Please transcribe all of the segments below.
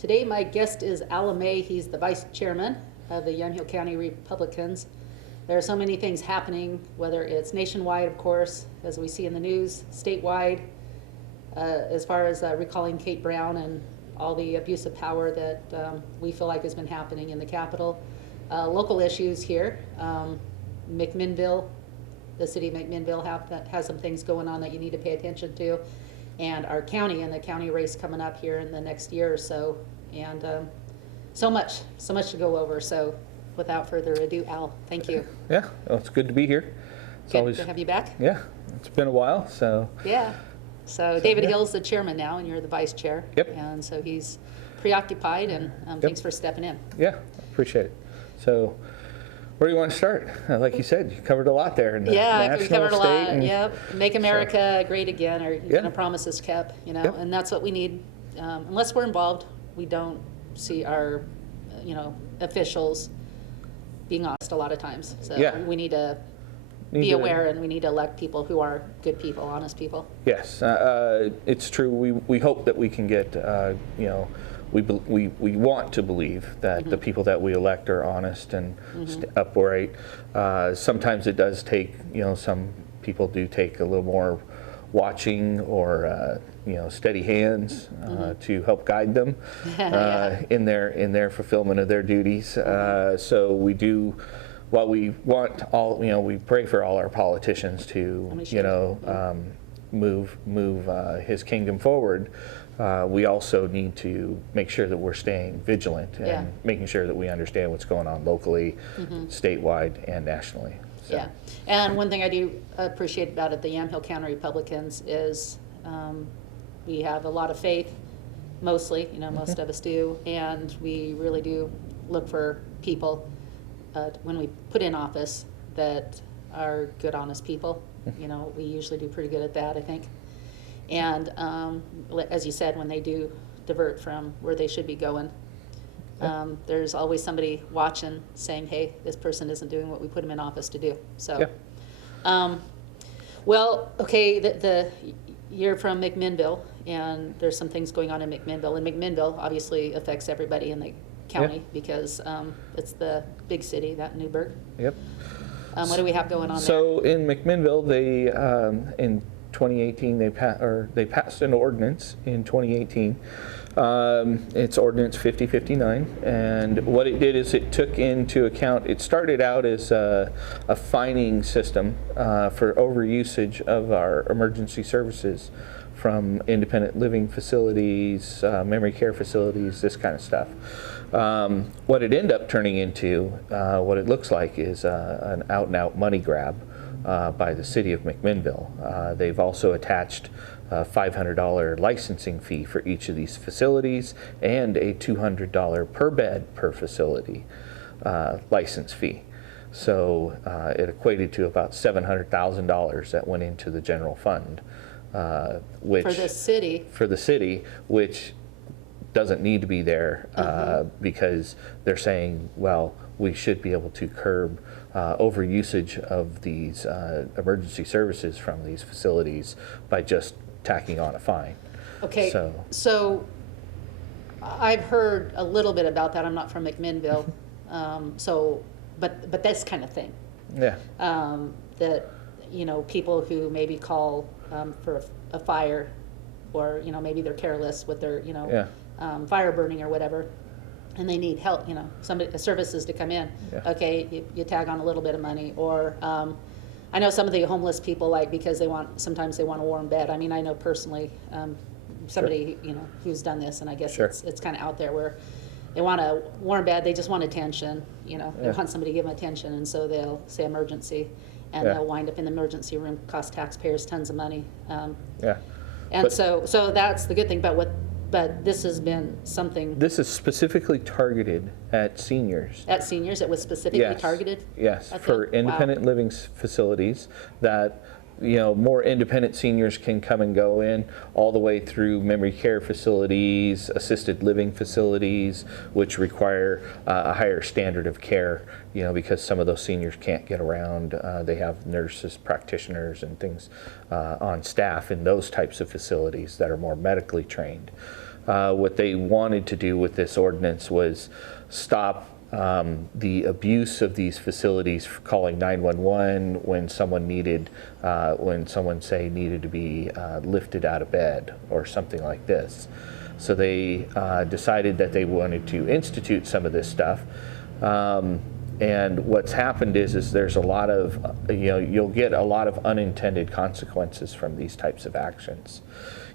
Today my guest is LeMay. He's the vice chairman of the Yamhill County Republicans. There are so many things happening, whether it's nationwide, of course, as we see in the news, statewide, as far as recalling Kate Brown and all the abuse of power that we feel like has been happening in the Capitol. Local issues here, McMinnville, the city of McMinnville has some things going on that you need to pay attention to, and our county and the county race coming up here in the next year or so, and so much to go over. So without further ado, Al, thank you. Yeah, well, it's good to be here. It's good always to have you back. Yeah, it's been a while, so. Yeah. So David Hill's the chairman now, and you're the vice chair. Yep. And so he's preoccupied, and thanks for stepping in. Yeah, appreciate it. So, where do you want to start? Like you said, you covered a lot there. In the national, we covered a lot. and, Yep. Make America great again, or Yeah. a promise is kept, Yep. and that's what we need. Unless we're involved, we don't see our, officials being honest a lot of times. So Yeah. we need to be aware, and we need to elect people who are good people, honest people. Yes, it's true. We hope that we can get, we want to believe that the people that we elect are honest and upright. Sometimes it does take, some people do take a little more watching or steady hands to help guide them in their fulfillment of their duties. So we do. While we want all, we pray for all our politicians to, move his kingdom forward. We also need to make sure that we're staying vigilant and making sure that we understand what's going on locally, statewide, and nationally. So. Yeah, and one thing I do appreciate about it, the Yamhill County Republicans, is we have a lot of faith, mostly, most of us do, and we really do look for people when we put in office that are good, honest people. We usually do pretty good at that, I think. And as you said, when they do divert from where they should be going, there's always somebody watching saying, hey, this person isn't doing what we put them in office to do. So, well, okay, you're from McMinnville, and there's some things going on in McMinnville. And McMinnville obviously affects everybody in the county because it's the big city, that Newburgh. Yep. What do we have going on there? So in McMinnville, they in 2018 they passed an ordinance in 2018. It's Ordinance 5059, and what it did is it took into account. It started out as a fining system for overusage of our emergency services from independent living facilities, memory care facilities, this kind of stuff. What it ended up turning into, what it looks like, is an out-and-out money grab by the city of McMinnville. They've also attached a $500 licensing fee for each of these facilities and a $200 per bed per facility license fee. So it equated to about $700,000 that went into the general fund. Which, for the city, which doesn't need to be there because they're saying, well, we should be able to curb overusage of these emergency services from these facilities by just tacking on a fine. Okay, so I've heard a little bit about that. I'm not from McMinnville, but this kind of thing. Yeah. That people who maybe call for a fire, or maybe they're careless with their fire burning or whatever, and they need help, services to come in. Yeah. Okay, you tag on a little bit of money, or I know some of the homeless people, because sometimes they want a warm bed. I mean, I know personally somebody who's done this, and I guess it's kind of out there where they want a warm bed, they just want attention, they want somebody to give them attention, and so they'll say emergency, and they'll wind up in the emergency room, cost taxpayers tons of money. And so that's the good thing. But this has been something. This is specifically targeted at seniors. At seniors, it was specifically targeted. Yes, for independent living facilities that more independent seniors can come and go in, all the way through memory care facilities, assisted living facilities, which require a higher standard of care, because some of those seniors can't get around. They have nurses, practitioners, and things on staff in those types of facilities that are more medically trained. what they wanted to do with this ordinance was stop the abuse of these facilities for calling 911 when someone needed, say needed to be lifted out of bed or something like this. So they decided that they wanted to institute some of this stuff. And what's happened is there's a lot of, you'll get a lot of unintended consequences from these types of actions.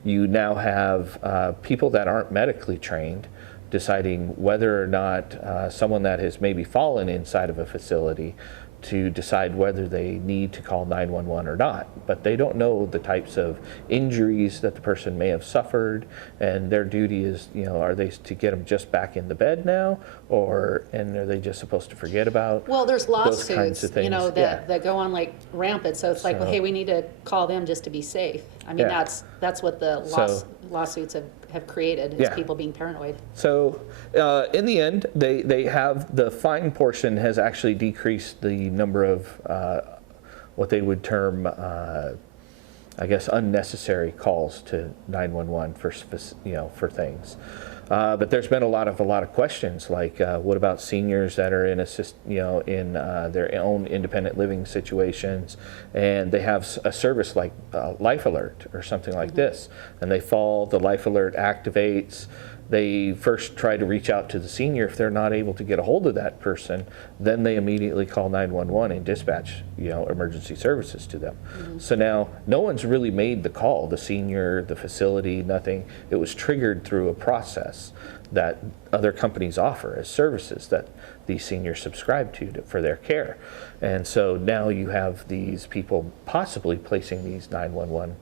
You now have people that aren't medically trained deciding whether or not someone that has maybe fallen inside of a facility to decide whether they need to call 911 or not. But they don't know the types of injuries that the person may have suffered, and their duty is, are they to get them just back in the bed now, and are they just supposed to forget about Well, there's those kinds lawsuits, of things? that go on like rampant. So it's like, well, hey, we need to call them just to be safe. I mean, Yeah. that's what the lawsuits have created, is Yeah. people being paranoid. So in the end, they have the fine portion has actually decreased the number of what they would term, I guess, unnecessary calls to 911 for things. But there's been a lot of questions like, what about seniors that are in their own independent living situations, and they have a service like Life Alert or something like this, and they fall, the Life Alert activates. They first try to reach out to the senior. If they're not able to get a hold of that person, then they immediately call 911 and dispatch, emergency services to them. So now no one's really made the call, the senior, the facility, nothing. It was triggered through a process that other companies offer as services that these seniors subscribe to for their care. And so now you have these people possibly placing these 911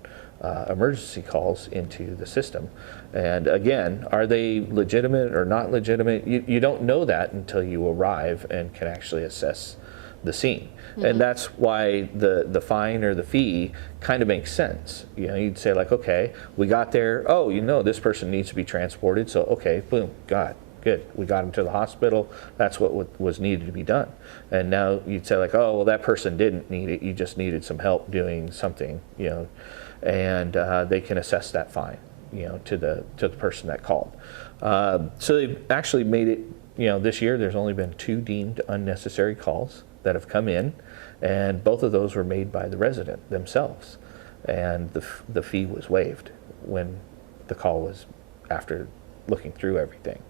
emergency calls into the system. And again, are they legitimate or not legitimate? You don't know that until you arrive and can actually assess the scene. And that's why the fine or the fee kind of makes sense. You'd say like, okay, we got there, this person needs to be transported, so okay, boom, good, we got him to the hospital, that's what was needed to be done. And now you'd say like, oh, well, that person didn't need it, you just needed some help doing something, and they can assess that fine, to the person that called. So they've actually made it, this year there's only been 2 deemed unnecessary calls that have come in, and both of those were made by the resident themselves, and the fee was waived when the call was after looking through everything.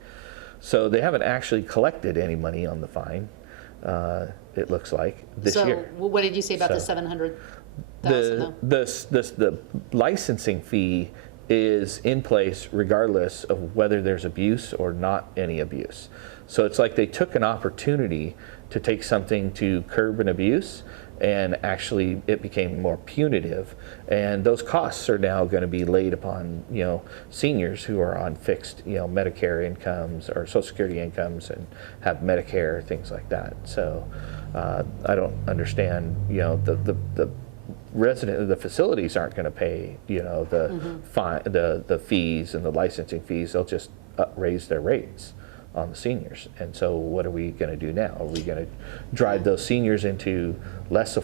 So they haven't actually collected any money on the fine, it looks like, this year. So what did you say about the 700,000? The licensing fee is in place regardless of whether there's abuse or not any abuse. So it's like they took an opportunity to take something to curb an abuse, and actually it became more punitive, and those costs are now going to be laid upon seniors who are on fixed Medicare incomes or Social Security incomes and have Medicare, things like that. So I don't understand the resident of the facilities aren't going to pay the fees and the licensing fees. They'll just raise their rates on the seniors. And so what are we going to do now? Are we going to drive those seniors into less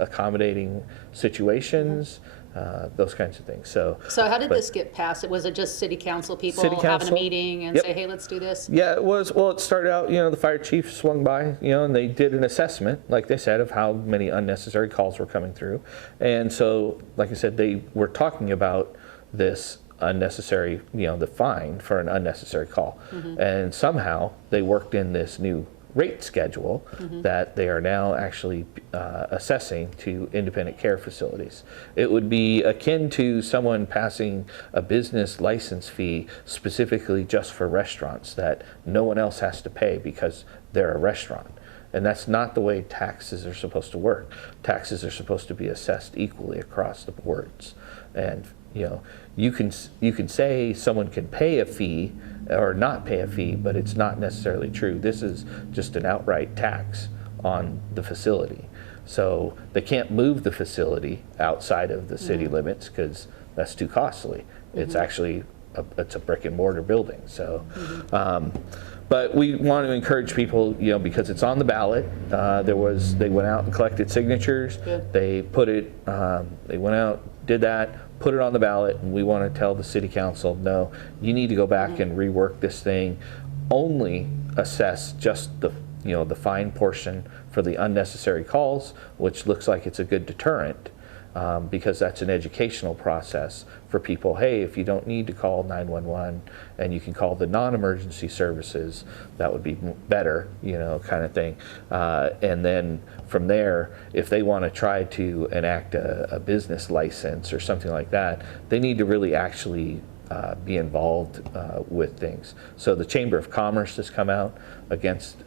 accommodating situations, those kinds of things? So how did this get passed? Was it just city council people having a meeting and say, hey, let's do this? Yeah, it was. Well, it started out, the fire chief swung by, and they did an assessment, like they said, of how many unnecessary calls were coming through. And so, like I said, they were talking about this unnecessary, the fine for an unnecessary call. And somehow they worked in this new rate schedule that they are now actually assessing to independent care facilities. It would be akin to someone passing a business license fee specifically just for restaurants that no one else has to pay because they're a restaurant. And that's not the way taxes are supposed to work. Taxes are supposed to be assessed equally across the boards. And you can say someone can pay a fee or not pay a fee, but it's not necessarily true. This is just an outright tax on the facility. So they can't move the facility outside of the city limits because that's too costly. It's actually it's a brick and mortar building. So, but we want to encourage people, because it's on the ballot. They went out and collected signatures. Good. They put it. They went out, did that, put it on the ballot and we want to tell the city council, no, you need to go back and rework this thing, only assess just the, the fine portion for the unnecessary calls, which looks like it's a good deterrent. Because that's an educational process for people. Hey, if you don't need to call 911 and you can call the non-emergency services, that would be better, kind of thing. And then from there, if they want to try to enact a business license or something like that, they need to really actually be involved with things. So the Chamber of Commerce has come out against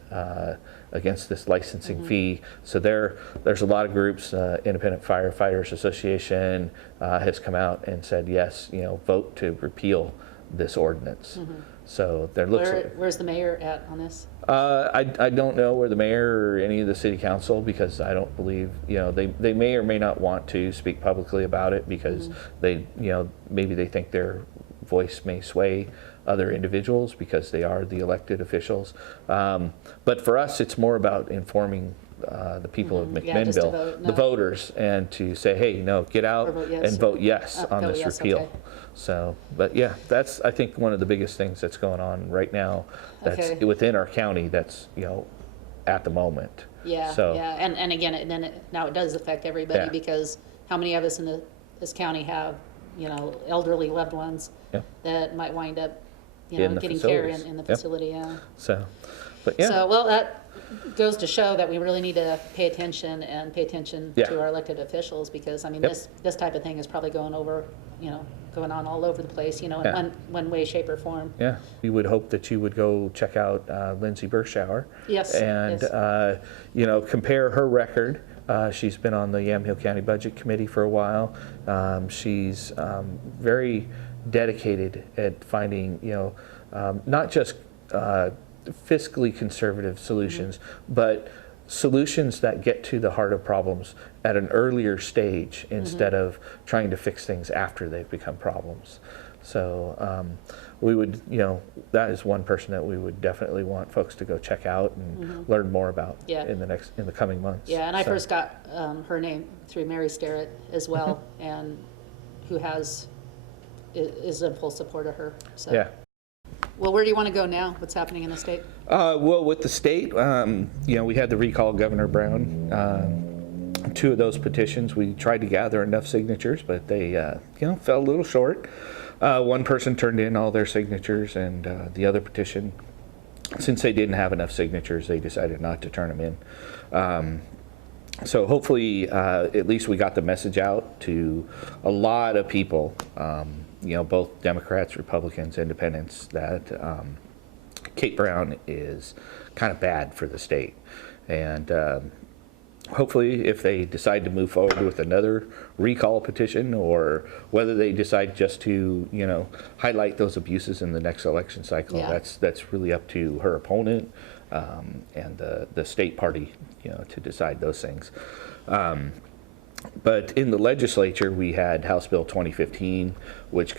this licensing fee. So there's a lot of groups. Independent Firefighters Association has come out and said, yes, vote to repeal this ordinance. So there looks where's the mayor at on this? I don't know where the mayor or any of the city council, because I don't believe, they may or may not want to speak publicly about it because they, maybe they think their voice may sway other individuals because they are the elected officials. But for us, it's more about informing the people of McMinnville, the voters, and to say, hey, get out and vote yes on this repeal. Okay. So, but yeah, that's, I think, one of the biggest things that's going on right now that's within our county that's, at the moment. Yeah, so, yeah, and again, now it does affect everybody because how many of us in this county have, elderly loved ones that might wind up, getting care in the facility. Yeah. So, but yeah. So, well, that goes to show that we really need to pay attention to our elected officials, because I mean, this type of thing is probably going on all over the place, in one way, shape, or form. Yeah, we would hope that you would go check out Lindsay Burschauer. Yes. And compare her record. She's been on the Yamhill County Budget Committee for a while. She's very dedicated at finding, not just fiscally conservative solutions, but solutions that get to the heart of problems at an earlier stage instead of trying to fix things after they've become problems. So we would, that is one person that we would definitely want folks to go check out and learn more about in the coming months. Yeah, and I first got her name through Mary Sterrett as well, and who is in full support of her. So. Yeah. Well, where do you want to go now? What's happening in the state? Well, with the state, we had the recall Governor Brown. 2 of those petitions, we tried to gather enough signatures, but they, fell a little short. One person turned in all their signatures, and the other petition, since they didn't have enough signatures, they decided not to turn them in. So hopefully, at least we got the message out to a lot of people, both Democrats, Republicans, Independents, that Kate Brown is kind of bad for the state. And hopefully, if they decide to move forward with another recall petition, or whether they decide just to, highlight those abuses in the next election cycle, that's really up to her opponent and the state party, to decide those things. But in the legislature, we had House Bill 2015, which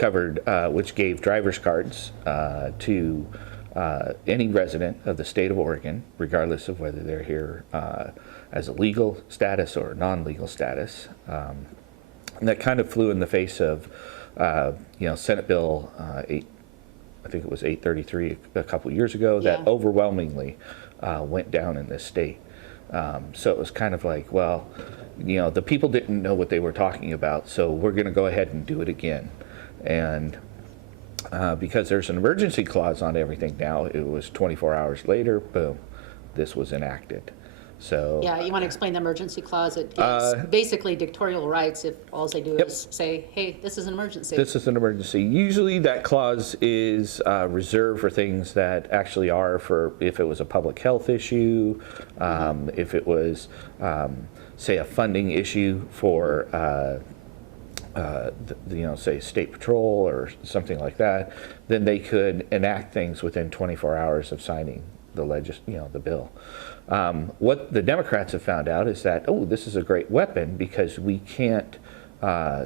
gave driver's cards to any resident of the state of Oregon, regardless of whether they're here as a legal status or non-legal status. And that kind of flew in the face of, Senate Bill 8, I think it was 833 a couple years ago, that overwhelmingly went down in this state. So it was kind of like, well, the people didn't know what they were talking about, so we're going to go ahead and do it again. And because there's an emergency clause on everything now, it was 24 hours later, boom, this was enacted. So yeah, you want to explain the emergency clause? It gives basically dictatorial rights if all they do is say, hey, this is an emergency. This is an emergency. Usually that clause is reserved for things that actually are for if it was a public health issue, if it was, say, a funding issue for, say, state patrol or something like that, then they could enact things within 24 hours of signing the bill. What the Democrats have found out is that, this is a great weapon because we can't,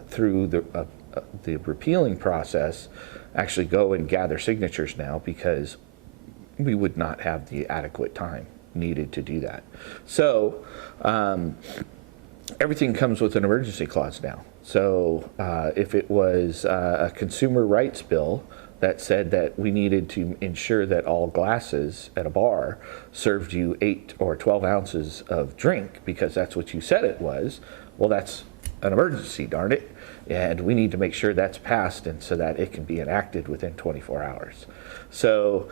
through the repealing process, actually go and gather signatures now because we would not have the adequate time needed to do that. So everything comes with an emergency clause now. So if it was a consumer rights bill that said that we needed to ensure that all glasses at a bar served you 8 or 12 ounces of drink because that's what you said it was, well, that's an emergency, darn it. And we need to make sure that's passed and so that it can be enacted within 24 hours. So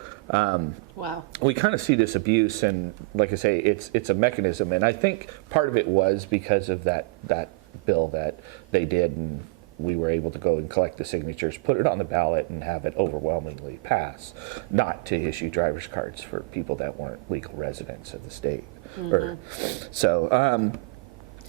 Wow. we kind of see this abuse, and like I say, it's a mechanism. And I think part of it was because of that bill that they did, and we were able to go and collect the signatures, put it on the ballot, and have it overwhelmingly pass, not to issue driver's cards for people that weren't legal residents of the state. So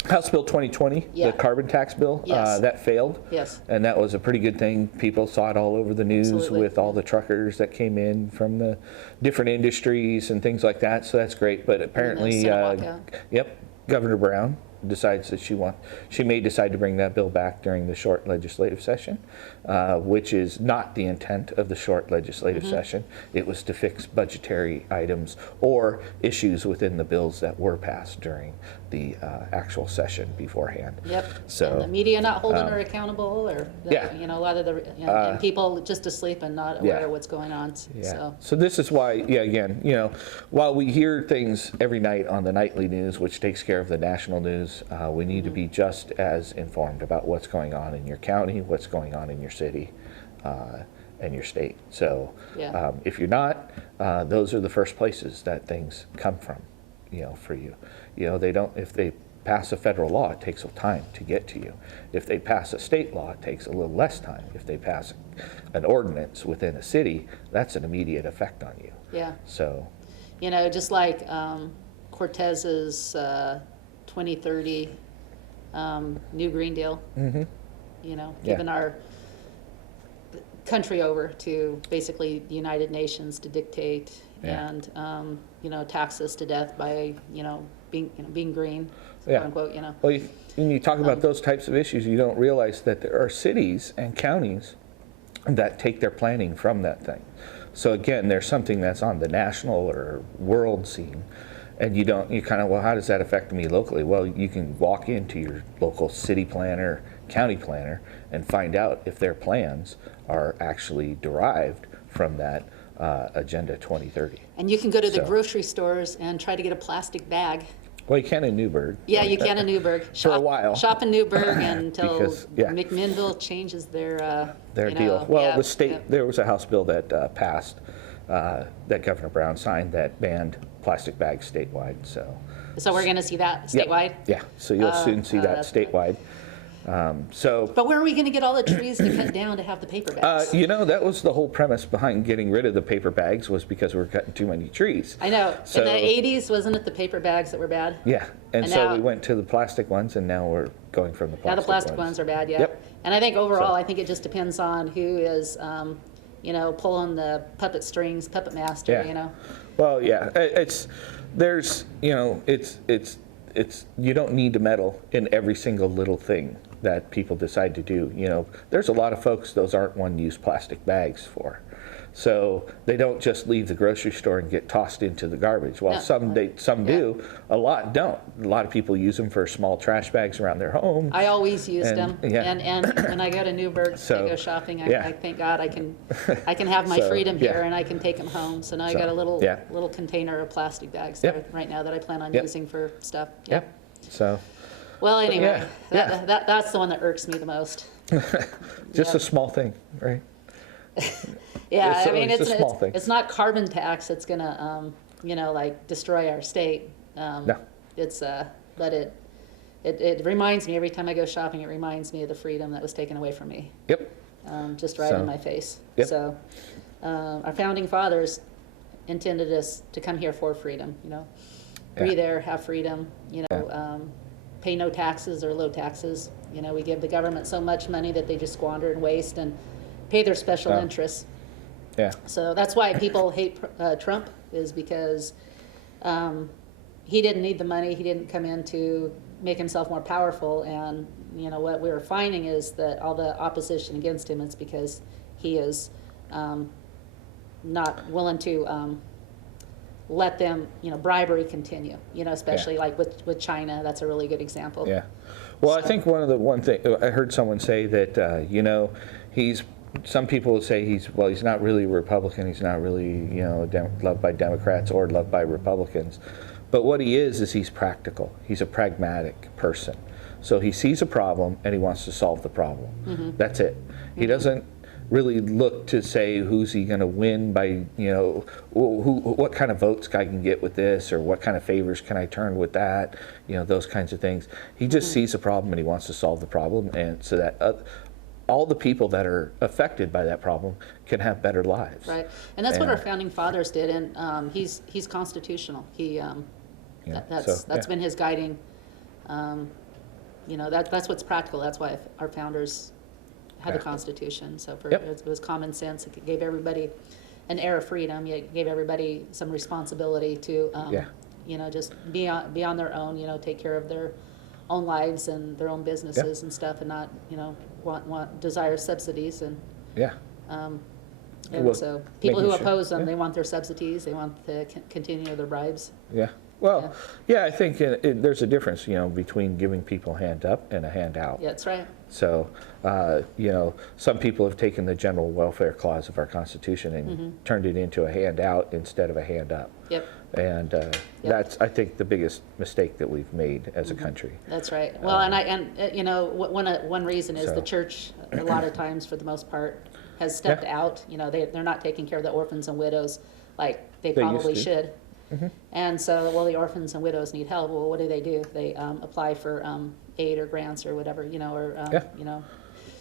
House Bill 2020, Yeah. the carbon tax bill, Yes. that failed. Yes. And that was a pretty good thing. People saw it all over the news Absolutely. with all the truckers that came in from the different industries and things like that. So that's great. But apparently, Senate walkout. yep, Governor Brown decides that she may decide to bring that bill back during the short legislative session, which is not the intent of the short legislative session. It was to fix budgetary items or issues within the bills that were passed during the actual session beforehand. Yep. So, and the media not holding her accountable, or yeah. a lot of the and people just asleep and not aware yeah. of what's going on. Yeah. So this is why, again, while we hear things every night on the nightly news, which takes care of the national news, we need to be just as informed about what's going on in your county, what's going on in your city, and your state. So Yeah. if you're not, those are the first places that things come from, for you. They don't, if they pass a federal law, it takes some time to get to you. If they pass a state law, it takes a little less time. If they pass an ordinance within a city, that's an immediate effect on you. Yeah. So, Just like Cortez's 2030 New Green Deal, giving our country over to basically the United Nations to dictate Yeah. and, tax us to death by, being green, Yeah. quote unquote, well, when you talk about those types of issues, you don't realize that there are cities and counties that take their planning from that thing. So again, there's something that's on the national or world scene, and you kind of, well, how does that affect me locally? Well, you can walk into your local city planner, county planner, and find out if their plans are actually derived from that Agenda 2030. And you can go to the So- grocery stores and try to get a plastic bag. Well, you can in Newburgh. Yeah, you can in Newburgh. For a while. Shop in Newburgh until Because, yeah. McMinnville changes their Deal. Well, yeah, the state, yeah. there was a House bill that passed, that Governor Brown signed, that banned plastic bags statewide, so. So we're gonna see that Yep. statewide? Yeah, so you'll soon see that that's good. statewide. So, But where are we gonna get all the trees to cut down to have the paper bags? that was the whole premise behind getting rid of the paper bags, was because we were cutting too many trees. I know, So- in the 80s, wasn't it the paper bags that were bad? Yeah, and And so now- we went to the plastic ones, and now we're going from the plastic Now ones. the plastic ones are bad, yeah. Yep. And I think overall, So- I think it just depends on who is, pulling the puppet strings, puppet master, Yeah. Well, yeah, you don't need to meddle in every single little thing that people decide to do. There's a lot of folks those aren't one-use plastic bags for. So they don't just leave the grocery store and get tossed into the garbage. Well, No. some do, a lot don't. A lot of people use them for small trash bags around their home. I always used And- them, yeah. and when I go to Newburgh, So, I go shopping, yeah. I thank God I can have my So, freedom yeah. here and I can take them home. So now I So, got a little yeah. container of plastic bags Yep. there right now that I plan on Yep. using for stuff. Yep. So Well, anyway, yeah. that's the one that irks me the most. just Yeah. a small thing, right? Yeah, It's I mean, a small thing. it's not carbon tax that's gonna, destroy our state. No. It's, but it reminds me, every time I go shopping, it reminds me of the freedom that was taken away from me, Yep. just right So, in my face. yep. So, our founding fathers intended us to come here for freedom, breathe air, have freedom, pay no taxes or low taxes. We give the government so much money that they just squander and waste and pay their special Oh. interests. Yeah. So that's why people hate Trump, is because he didn't need the money. He didn't come in to make himself more powerful. And, what we were finding is that all the opposition against him is because he is not willing to let them, bribery continue, especially like with China. That's a really good example. Yeah. Well, I think one thing I heard someone say that some people would say he's not really a Republican. He's not really loved by Democrats or loved by Republicans. But what he is he's practical. He's a pragmatic person. So he sees a problem and he wants to solve the problem. Mm-hmm. That's it. Mm-hmm. He doesn't really look to say who's he going to win by, what kind of votes I can get with this, or what kind of favors can I turn with that, those kinds of things. He just sees a problem and he wants to solve the problem, and so that all the people that are affected by that problem can have better lives. Right, and that's what our founding fathers did, and he's constitutional. That's been his guiding. That's what's practical. That's why our founders had the Constitution. So it was common sense. It gave everybody an air of freedom. It gave everybody some responsibility to, just be on their own. Take care of their own lives and their own businesses and stuff, and not desire subsidies and so people who oppose them, they want their subsidies. They want to continue their bribes. Yeah. Well, I think there's a difference, between giving people a hand up and a hand out. Yeah, that's right. So, some people have taken the general welfare clause of our Constitution and turned it into a handout instead of a hand up. Yep. And that's, I think, the biggest mistake that we've made as a country. That's right. Well, one reason is the church, a lot of times, for the most part, has stepped out. They're not taking care of the orphans and widows like they probably should. Mm-hmm. And so, the orphans and widows need help. Well, what do? They apply for aid or grants or whatever,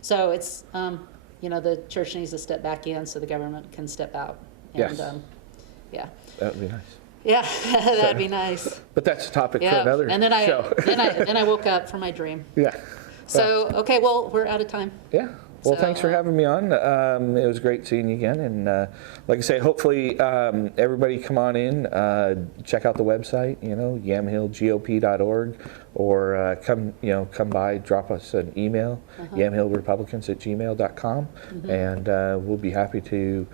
So it's, the church needs to step back in so the government can step out. And, that would be nice. Yeah, that'd be nice. But that's a topic for another and then show. then I woke up from my dream. Yeah. So, okay, well, we're out of time. Yeah. Well, thanks for having me on. It was great seeing you again. And like I say, hopefully everybody come on in, check out the website, yamhillgop.org, or come by, drop us an email, yamhillrepublicans@gmail.com, and we'll be happy to,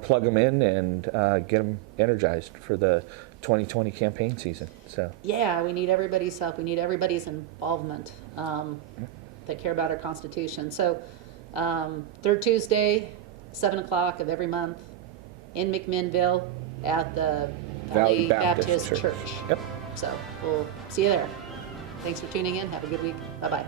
plug them in and get them energized for the 2020 campaign season. So yeah, we need everybody's help. We need everybody's involvement that care about our Constitution. So third Tuesday, 7 o'clock of every month in McMinnville at the Valley Baptist Church. Yep. So we'll see you there. Thanks for tuning in. Have a good week. Bye-bye.